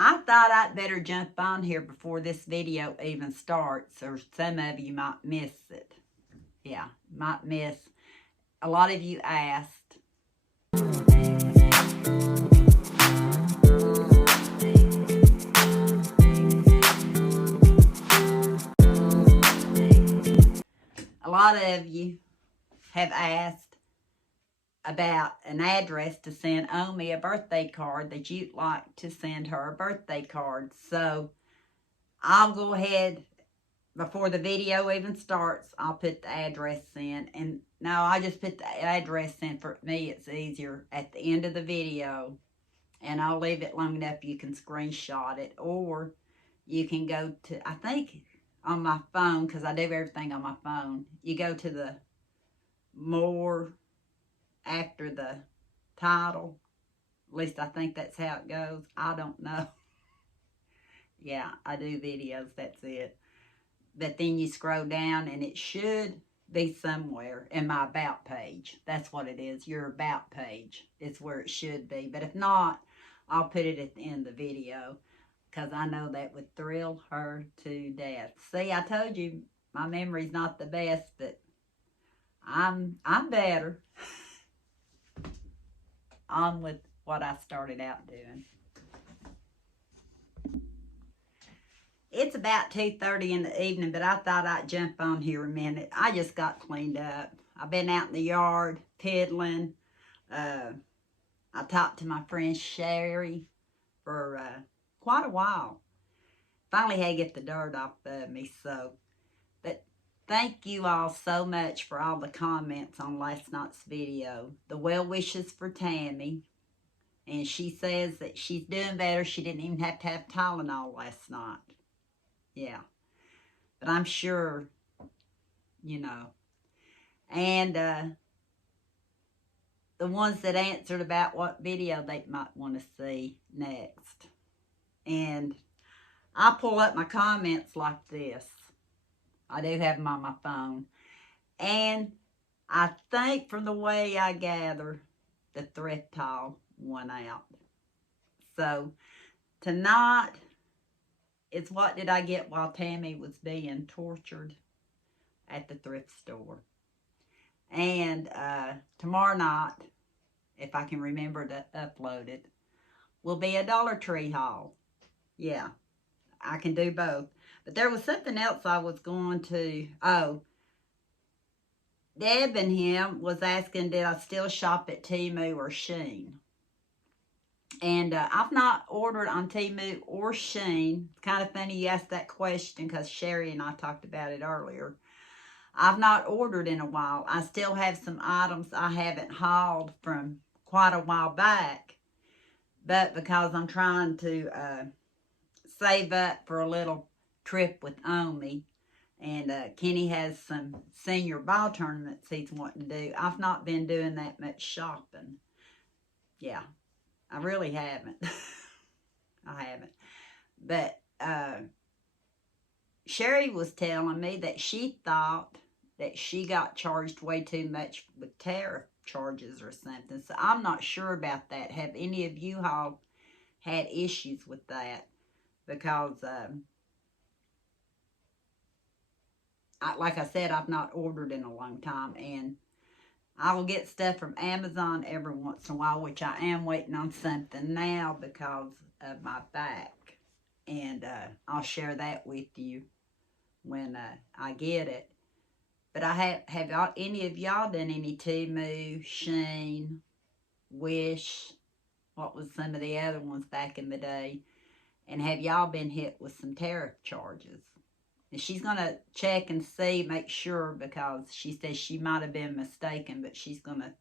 I thought I'd better jump on here before this video even starts, or some of you might miss it. Yeah, might miss. A lot of you asked. A lot of you have asked about an address to send Omi a birthday card, that you'd like to send her a birthday card. So I'll go ahead, before the video even starts, I'll put the address in. And no, I just put the address in. For me, it's easier at the end of the video. And I'll leave it long enough you can screenshot it. Or you can go to, I think on my phone, because I do everything on my phone, you go to the more after the title. At least I think that's how it goes. I don't know. Yeah, I do videos, that's it. But then you scroll down and it should be somewhere in my about page. That's what it is. Your about page is where it should be. But if not, I'll put it at the end of the video, because I know that would thrill her to death. See, I told you my memory's not the best, but I'm better. On with what I started out doing. It's about 2:30 in the evening, but I thought I'd jump on here a minute. I just got cleaned up. I've been out in the yard piddling. I talked to my friend Sherry for quite a while. Finally had to get the dirt off of me. So, but thank you all so much for all the comments on last night's video. The well wishes for Tammy. And she says that she's doing better. She didn't even have to have Tylenol last night. Yeah. But I'm sure, you know. And the ones that answered about what video they might want to see next. And I pull up my comments like this. I do have them on my phone. And I think from the way I gather, the thrift haul won out. So tonight, it's what did I get while Tammy was being tortured at the thrift store. And tomorrow night, if I can remember to upload it, will be a Dollar Tree haul. Yeah, I can do both. But there was something else I was going to. Oh, Deb and him was asking, did I still shop at Temu or Shein? And I've not ordered on Temu or Shein. It's kind of funny you asked that question, because Sherry and I talked about it earlier. I've not ordered in a while. I still have some items I haven't hauled from quite a while back. But because I'm trying to save up for a little trip with Omi, and Kenny has some senior ball tournaments he's wanting to do, I've not been doing that much shopping. Yeah, I really haven't. I haven't. But Sherry was telling me that she thought that she got charged way too much with tariff charges or something. So I'm not sure about that. Have any of you all had issues with that? Because, like I said, I've not ordered in a long time. And I will get stuff from Amazon every once in a while, which I am waiting on something now because of my back. And I'll share that with you when I get it. But I have any of y'all done any Temu, Shein, Wish? What was some of the other ones back in the day? And have y'all been hit with some tariff charges? And she's going to check and see, make sure, because she says she might have been mistaken, but she's going to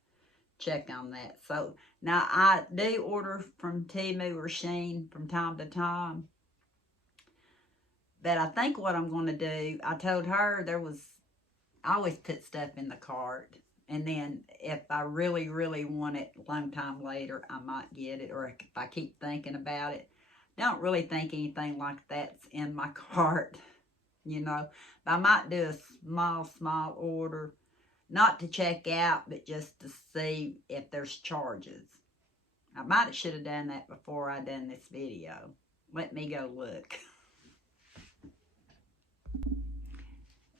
check on that. So now I do order from Temu or Shein from time to time. But I think what I'm going to do, I told her I always put stuff in the cart. And then if I really, really want it a long time later, I might get it. Or if I keep thinking about it. Don't really think anything like that's in my cart, you know. But I might do a small order. Not to check out, but just to see if there's charges. I should have done that before I done this video. Let me go look.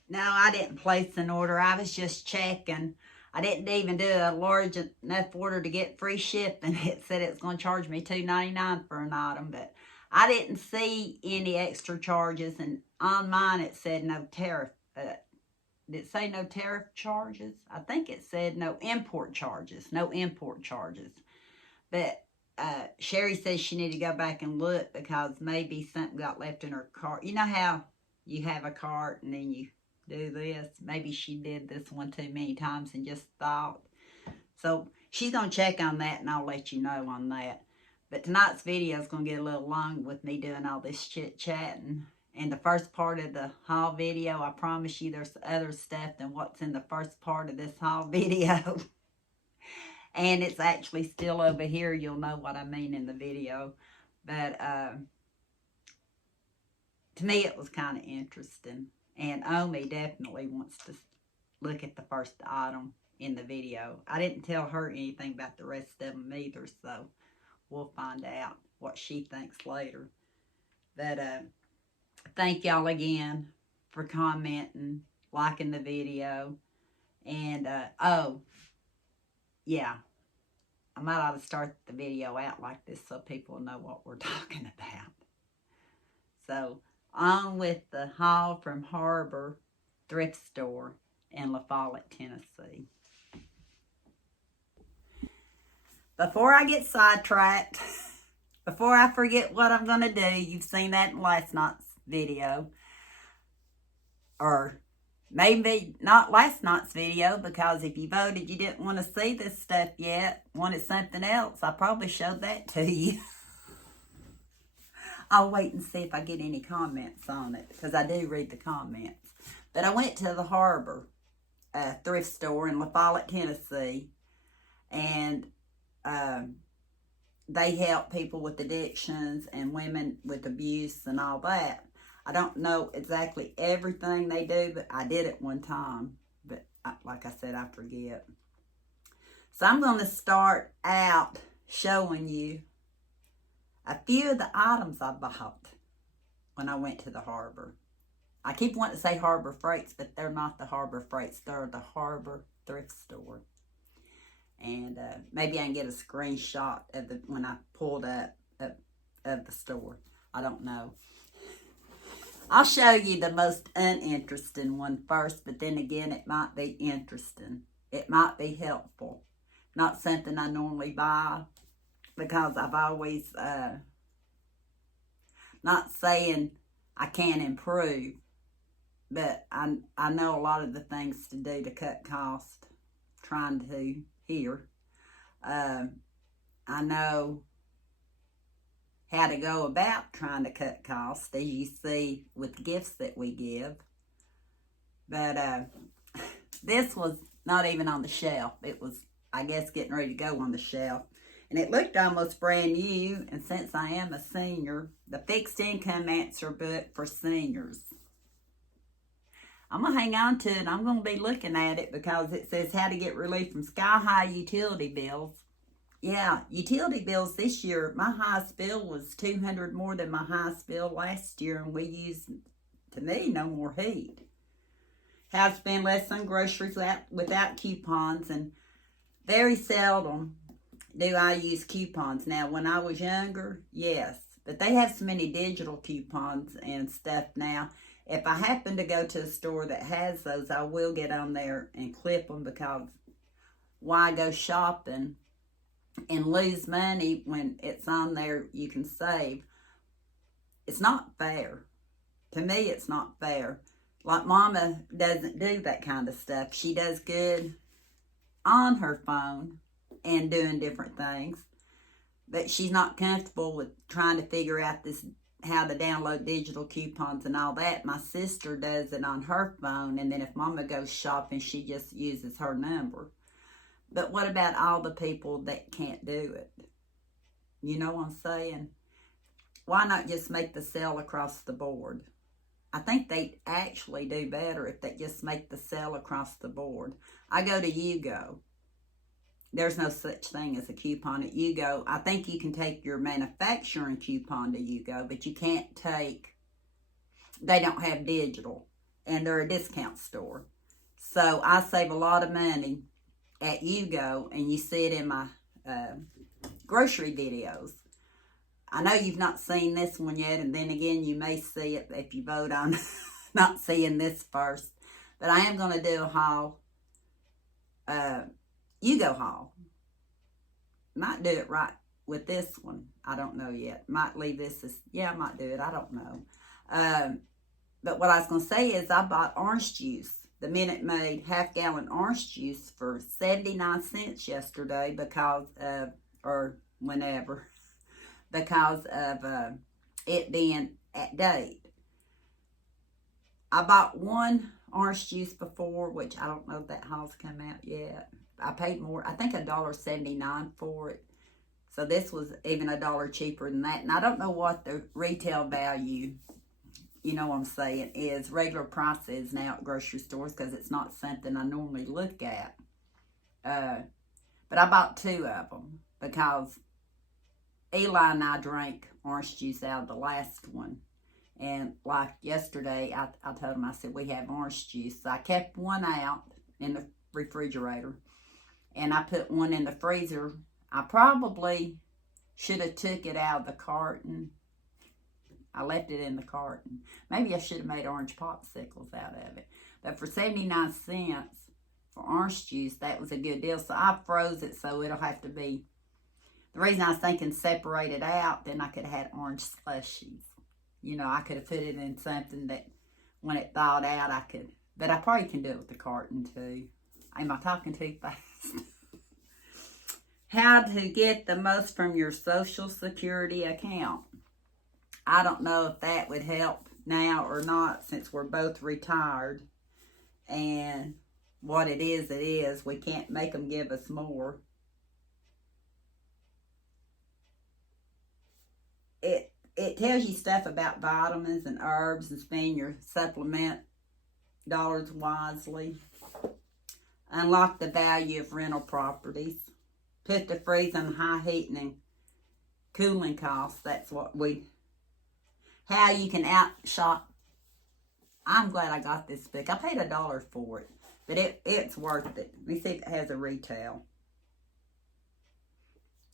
No, I didn't place an order. I was just checking. I didn't even do a large enough order to get free shipping. It said it was going to charge me $2.99 for an item, but I didn't see any extra charges. And on mine it said no tariff. Did it say no tariff charges? I think it said no import charges. No import charges. But Sherry says she needed to go back and look because maybe something got left in her cart. You know how you have a cart and then you do this? Maybe she did this one too many times and just thought. So she's going to check on that and I'll let you know on that. But tonight's video is going to get a little long with me doing all this chit-chatting. And the first part of the haul video, I promise you there's other stuff than what's in the first part of this haul video. And it's actually still over here. You'll know what I mean in the video. But to me, it was kind of interesting. And Omi definitely wants to look at the first item in the video. I didn't tell her anything about the rest of them either. So we'll find out what she thinks later. But thank y'all again for commenting, liking the video. And, oh, yeah. I might ought to start the video out like this so people know what we're talking about. So, on with the haul from Harbor Thrift Store in La Follette, Tennessee. Before I get sidetracked, before I forget what I'm going to do, you've seen that in last night's video. Or maybe not last night's video, because if you voted you didn't want to see this stuff yet, wanted something else, I probably showed that to you. I'll wait and see if I get any comments on it, because I do read the comments. But I went to the Harbor Thrift Store in La Follette, Tennessee, and they help people with addictions and women with abuse and all that. I don't know exactly everything they do, but I did it one time. But like I said, I forget. So I'm going to start out showing you a few of the items I bought when I went to the Harbor. I keep wanting to say Harbor Freights, but they're not the Harbor Freights. They're the Harbor Thrift Store. And maybe I can get a screenshot of the when I pulled up of the store. I don't know. I'll show you the most uninteresting one first, but then again, it might be interesting. It might be helpful. Not something I normally buy, because I've always, not saying I can't improve, but I know a lot of the things to do to cut cost, trying to here. I know how to go about trying to cut costs, as you see with the gifts that we give. But this was not even on the shelf. It was, I guess, getting ready to go on the shelf. And it looked almost brand new. And since I am a senior, the Fixed Income Answer book for seniors. I'm going to hang on to it. I'm going to be looking at it because it says how to get relief from sky-high utility bills. Yeah, utility bills this year, my highest bill was $200 more than my highest bill last year, and we used, to me, no more heat. How to spend less on groceries without coupons, and very seldom do I use coupons. Now, when I was younger, yes, but they have so many digital coupons and stuff now. If I happen to go to a store that has those, I will get on there and clip them, because why go shopping and lose money when it's on there you can save? It's not fair. To me, it's not fair. Like Mama doesn't do that kind of stuff. She does good on her phone and doing different things, but she's not comfortable with trying to figure out this, how to download digital coupons and all that. My sister does it on her phone, and then if Mama goes shopping, she just uses her number. But what about all the people that can't do it? You know what I'm saying? Why not just make the sale across the board? I think they actually do better if they just make the sale across the board. I go to Yugo, there's no such thing as a coupon at Yugo. I think you can take your manufacturing coupon to Yugo, but you can't take, they don't have digital, and they're a discount store. So I save a lot of money at Yugo, and you see it in my grocery videos. I know you've not seen this one yet, and then again, you may see it if you vote on not seeing this first. But I am going to do a haul, Yugo haul. Might do it right with this one. I don't know yet. Might leave this as, yeah, I might do it. I don't know. But what I was going to say is I bought orange juice, the Minute Maid half-gallon orange juice for 79 cents yesterday because of, or whenever, because of it being at date. I bought one orange juice before, which I don't know if that haul's come out yet. I paid more, I think $1.79 for it. So this was even $1 cheaper than that. And I don't know what the retail value, you know what I'm saying, is regular prices now at grocery stores because it's not something I normally look at. But I bought two of them because Eli and I drank orange juice out of the last one. And like yesterday, I told him, I said, we have orange juice. So I kept one out in the refrigerator. And I put one in the freezer. I probably should have took it out of the carton. I left it in the carton. Maybe I should have made orange popsicles out of it. But for 79 cents for orange juice, that was a good deal. So I froze it so it'll have to be, the reason I was thinking separate it out, then I could have had orange slushies. You know, I could have put it in something that when it thawed out, I could. But I probably can do it with the carton too. Am I talking too fast? How to get the most from your Social Security account. I don't know if that would help now or not since we're both retired. And what it is. We can't make them give us more. It tells you stuff about vitamins and herbs and spend your supplement dollars wisely. Unlock the value of rental properties. Put the freeze on high heating and cooling costs. That's what how you can outshop. I'm glad I got this book. I paid $1 for it, but it's worth it. Let me see if it has a retail.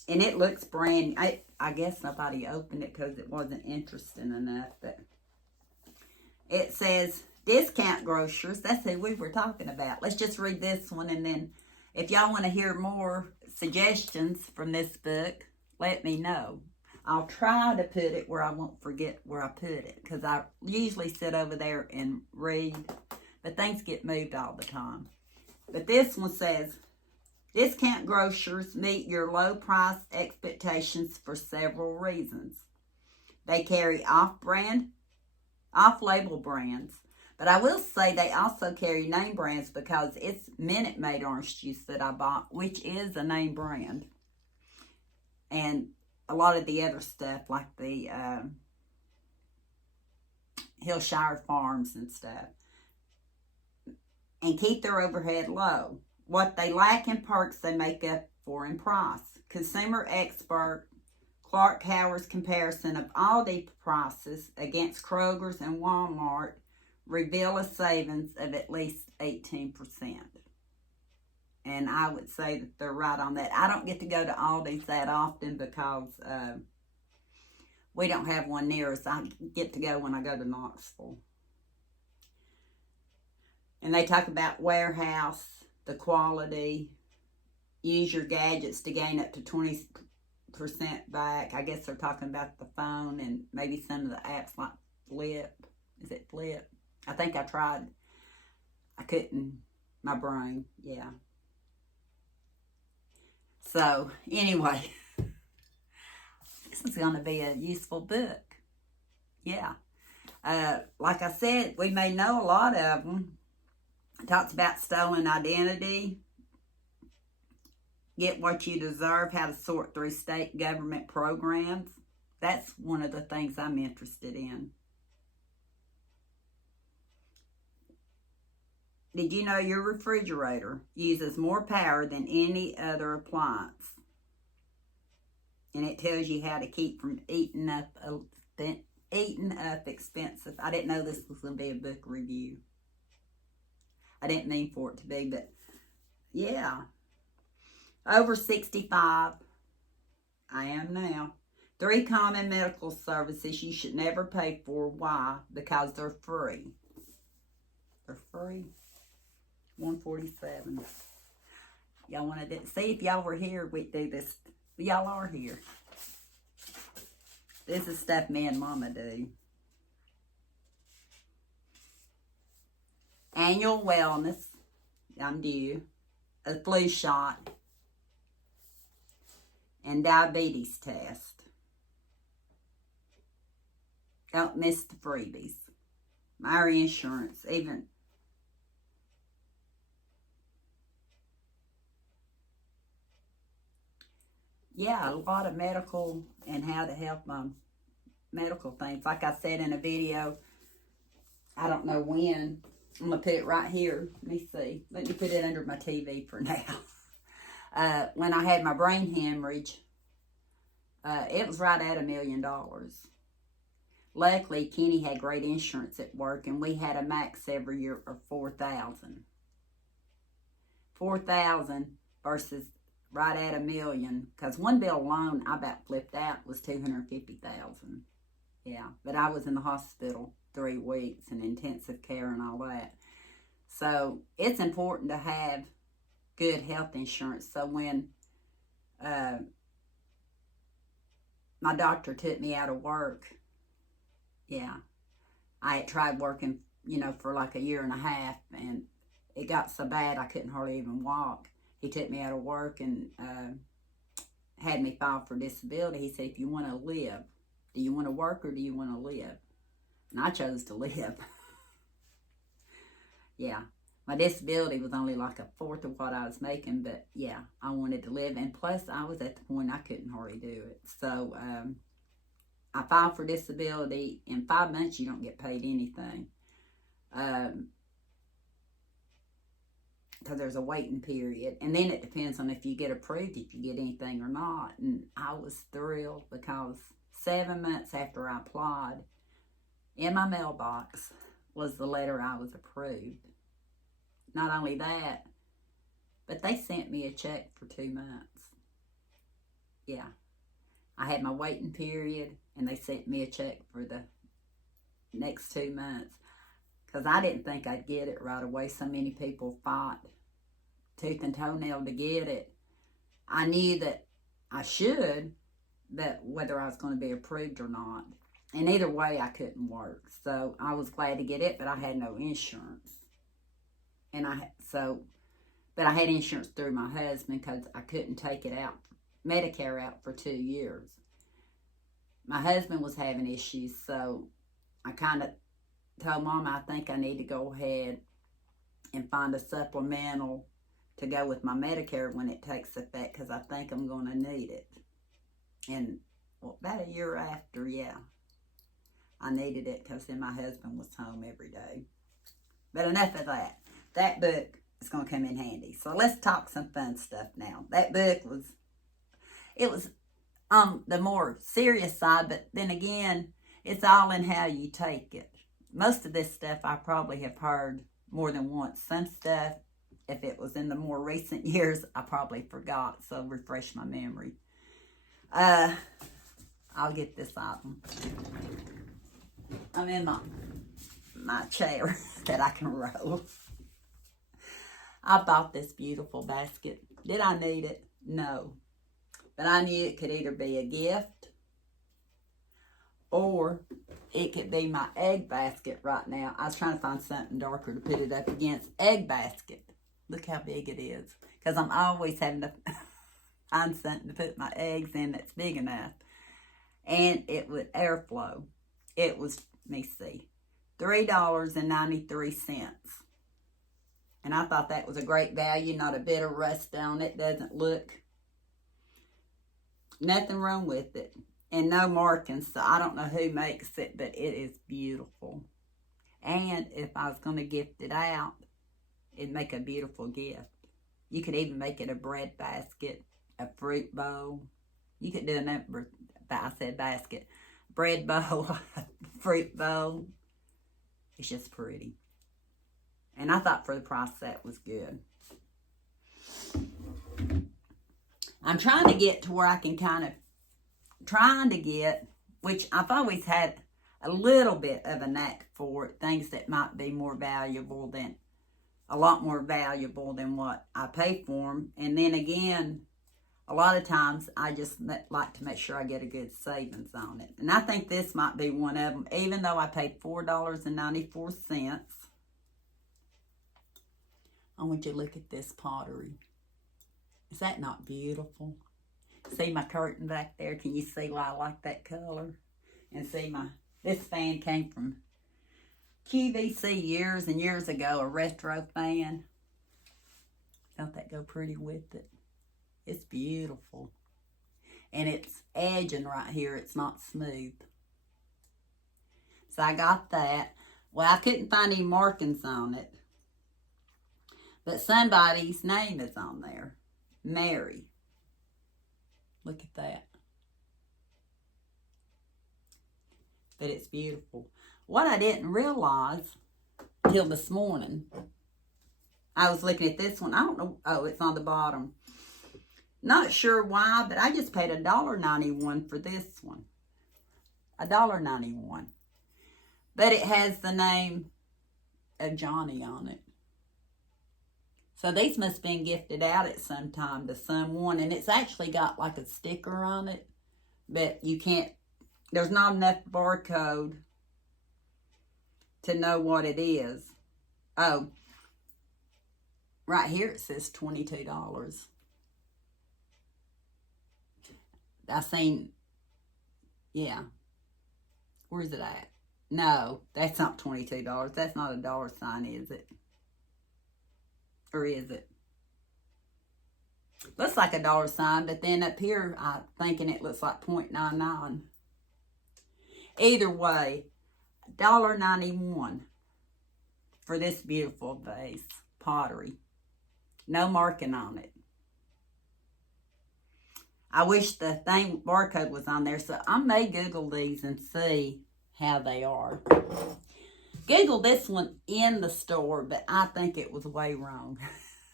And it looks brand new. I guess nobody opened it because it wasn't interesting enough. But it says, discount grocers. That's who we were talking about. Let's just read this one. And then if y'all want to hear more suggestions from this book, let me know. I'll try to put it where I won't forget where I put it. Because I usually sit over there and read. But things get moved all the time. But this one says, discount grocers meet your low price expectations for several reasons. They carry off-label brands. But I will say they also carry name brands because it's Minute Maid orange juice that I bought, which is a name brand. And a lot of the other stuff like the Hillshire Farms and stuff. And keep their overhead low. What they lack in perks, they make up for in price. Consumer expert Clark Howard's comparison of Aldi prices against Kroger's and Walmart reveal a savings of at least 18%. And I would say that they're right on that. I don't get to go to Aldi's that often because we don't have one near us. I get to go when I go to Knoxville. And they talk about warehouse, the quality, use your gadgets to gain up to 20% back. I guess they're talking about the phone and maybe some of the apps like Flip. Is it Flip? I think I tried. I couldn't. My brain. Yeah. So, anyway. This is going to be a useful book. Yeah. Like I said, we may know a lot of them. It talks about stolen identity, get what you deserve, how to sort through state government programs. That's one of the things I'm interested in. Did you know your refrigerator uses more power than any other appliance? And it tells you how to keep from eating up expensive. I didn't know this was going to be a book review. I didn't mean for it to be, but yeah. Over 65. I am now. 3 common medical services you should never pay for. Why? Because they're free. They're free. 147. Y'all want to see if y'all were here, we'd do this. Y'all are here. This is stuff me and Mama do. Annual wellness. I'm due. A flu shot. And diabetes test. Don't miss the freebies. My insurance, even. Yeah, a lot of medical and how to help my medical things. Like I said in a video, I don't know when. I'm going to put it right here. Let me see. Let me put it under my TV for now. When I had my brain hemorrhage, it was right at $1 million. Luckily, Kenny had great insurance at work, and we had a max every year of $4,000. $4,000 versus right at $1 million. Because one bill alone, I about flipped out, was $250,000. Yeah, but I was in the hospital 3 weeks and intensive care and all that. So it's important to have good health insurance. So when my doctor took me out of work, yeah, I had tried working, for like 1.5 years, and it got so bad I couldn't hardly even walk. He took me out of work and had me file for disability. He said, if you want to live, do you want to work or do you want to live? And I chose to live. Yeah, my disability was only like 1/4 of what I was making, but yeah, I wanted to live. And plus, I was at the point I couldn't hardly do it. So I filed for disability. In 5 months, you don't get paid anything. Because there's a waiting period. And then it depends on if you get approved, if you get anything or not. And I was thrilled because 7 months after I applied, in my mailbox was the letter I was approved. Not only that, but they sent me a check for 2 months. Yeah. I had my waiting period, and they sent me a check for the next 2 months. Because I didn't think I'd get it right away. So many people fought tooth and toenail to get it. I knew that I should, but whether I was going to be approved or not. And either way, I couldn't work. So I was glad to get it, but I had no insurance. And but I had insurance through my husband because I couldn't take it out, Medicare out for 2 years. My husband was having issues, so I kind of told Mom I think I need to go ahead and find a supplemental to go with my Medicare when it takes effect because I think I'm going to need it. And about 1 year after, yeah, I needed it because then my husband was home every day. But enough of that. That book is going to come in handy. So let's talk some fun stuff now. That book it was on the more serious side, but then again, it's all in how you take it. Most of this stuff I probably have heard more than once. Some stuff, if it was in the more recent years, I probably forgot, so refresh my memory. I'll get this item. I'm in my chair that I can roll. I bought this beautiful basket. Did I need it? No. But I knew it could either be a gift or it could be my egg basket right now. I was trying to find something darker to put it up against. Egg basket. Look how big it is. Because I'm always having to find something to put my eggs in that's big enough. And it would airflow. It was, let me see, $3.93. And I thought that was a great value. Not a bit of rust on it. Doesn't look, nothing wrong with it. And no markings. So I don't know who makes it, but it is beautiful. And if I was going to gift it out, It'd make a beautiful gift. You could even make it a bread basket, a fruit bowl. You could do I said basket. Bread bowl, fruit bowl. It's just pretty. And I thought for the price that was good. I'm trying to get to where I can which I've always had a little bit of a knack for it, things that might be a lot more valuable than what I pay for them. And then again, a lot of times I just like to make sure I get a good savings on it. And I think this might be one of them, even though I paid $4.94. I want you to look at this pottery. Is that not beautiful? See my curtain back there? Can you see why I like that color? And see this fan came from QVC years and years ago, a retro fan. Don't that go pretty with it? It's beautiful. And it's edging right here. It's not smooth. So I got that. Well, I couldn't find any markings on it. But somebody's name is on there. Mary. Look at that. But it's beautiful. What I didn't realize till this morning, I was looking at this one. I don't know. Oh, it's on the bottom. Not sure why, but I just paid $1.91 for this one. $1.91. But it has the name of Johnny on it. So these must have been gifted out at some time to someone. And it's actually got like a sticker on it. But you can't, there's not enough barcode to know what it is. Oh, right here it says $22. I seen, yeah. Where's it at? No, that's not $22. That's not a dollar sign, is it? Or is it? Looks like a dollar sign, but then up here, I'm thinking it looks like 0.99. Either way, $1.91 for this beautiful vase, pottery. No marking on it. I wish the barcode was on there, so I may Google these and see how they are. Google this one in the store, but I think it was way wrong.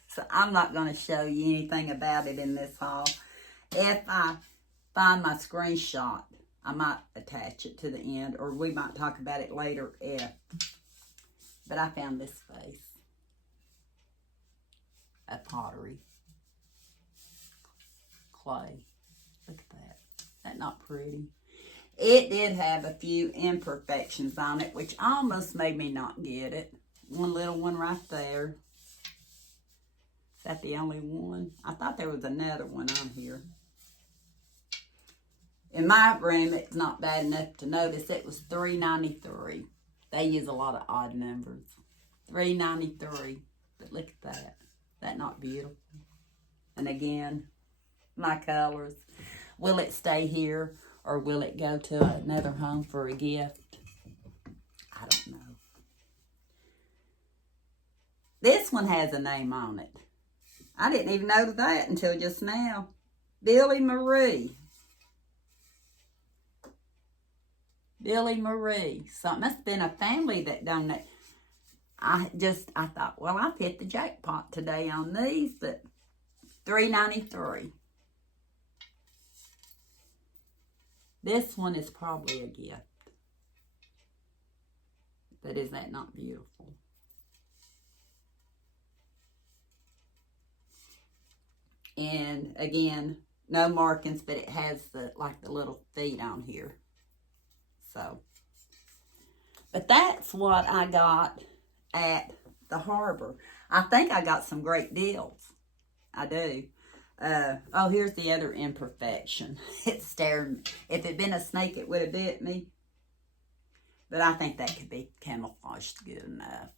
So I'm not going to show you anything about it in this haul. If I find my screenshot, I might attach it to the end, or we might talk about it later if. But I found this vase of pottery. Clay. Look at that. That not pretty? It did have a few imperfections on it, which almost made me not get it. One little one right there. Is that the only one? I thought there was another one on here. In my room, it's not bad enough to notice it was $3.93. They use a lot of odd numbers. $3.93. But look at that. That not beautiful? And again, my colors. Will it stay here or will it go to another home for a gift? I don't know. This one has a name on it. I didn't even know that until just now. Billy Marie. Billy Marie. So it must have been a family that donated. I thought, well, I've hit the jackpot today on these, but $3.93. This one is probably a gift. But is that not beautiful? And again, no markings, but it has the little feet on here. So, but that's what I got at the harbor. I think I got some great deals. I do. Oh, here's the other imperfection. It's staring me. If it had been a snake, it would have bit me. But I think that could be camouflaged good enough.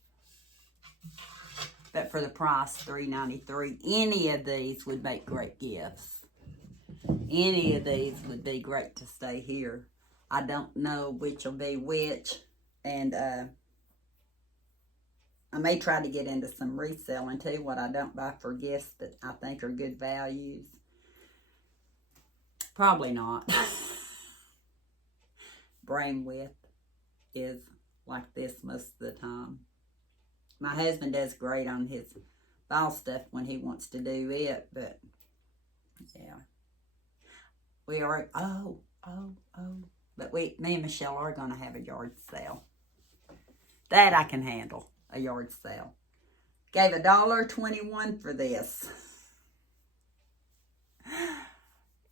But for the price, $3.93, any of these would make great gifts. Any of these would be great to stay here. I don't know which will be which. And I may try to get into some reselling too, what I don't buy for gifts that I think are good values. Probably not. Brain width is like this most of the time. My husband does great on his ball stuff when he wants to do it, but yeah. We are, but me and Michelle are going to have a yard sale. That I can handle, a yard sale. Gave $1.21 for this.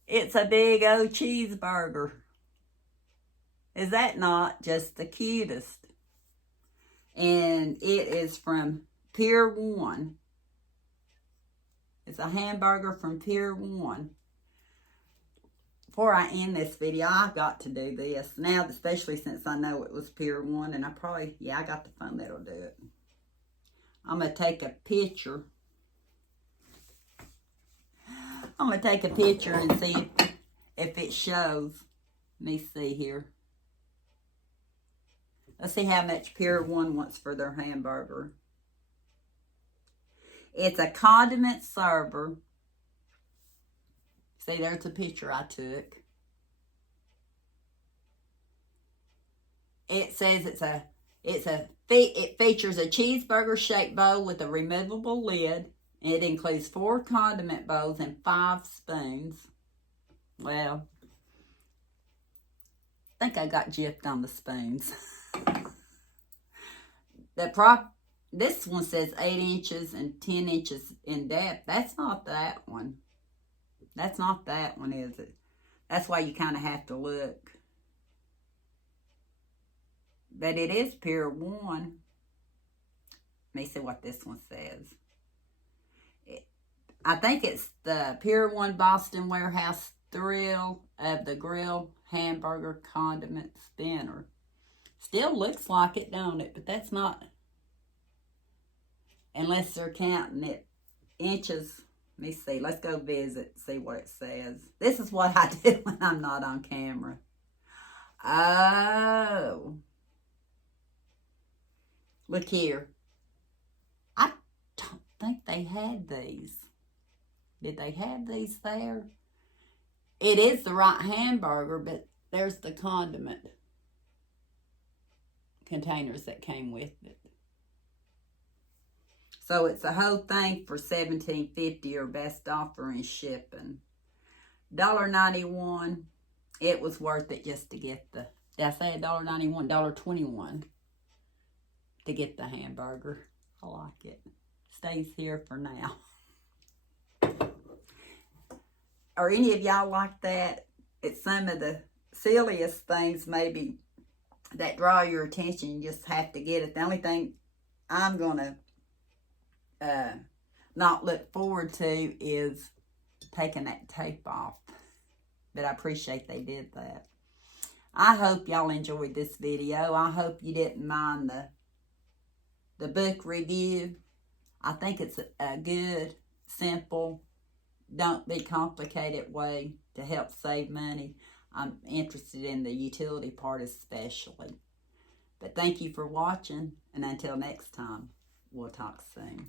It's a big old cheeseburger. Is that not just the cutest? And it is from Pier 1. It's a hamburger from Pier 1. Before I end this video, I've got to do this. Now, especially since I know it was Pier 1. And I got the phone that'll do it. I'm going to take a picture. I'm going to take a picture and see if it shows. Let me see here. Let's see how much Pier 1 wants for their hamburger. It's a condiment server. See, there's a picture I took. It says it features a cheeseburger shaped bowl with a removable lid. It includes 4 condiment bowls and 5 spoons. Well, I think I got gypped on the spoons. This one says 8 inches and 10 inches in depth. That's not that one. That's not that one, is it? That's why you kind of have to look. But it is Pier 1. Let me see what this one says. I think it's the Pier 1 Boston Warehouse Thrill of the Grill Hamburger Condiment Spinner. Still looks like it, don't it? But that's not, unless they're counting it inches. Let me see. Let's go visit, see what it says. This is what I do when I'm not on camera. Oh. Look here. I don't think they had these. Did they have these there? It is the right hamburger, but there's the condiment containers that came with it. So it's a whole thing for $17.50 or best offer in shipping. $1.91. It was worth it just to get the, did I say $1.91? $1.21 to get the hamburger. I like it. Stays here for now. Or any of y'all like that? It's some of the silliest things maybe that draw your attention. You just have to get it. The only thing I'm going to not look forward to is taking that tape off. But I appreciate they did that. I hope y'all enjoyed this video. I hope you didn't mind the book review. I think it's a good, simple, don't be complicated way to help save money. I'm interested in the utility part especially. But thank you for watching, and until next time, we'll talk soon.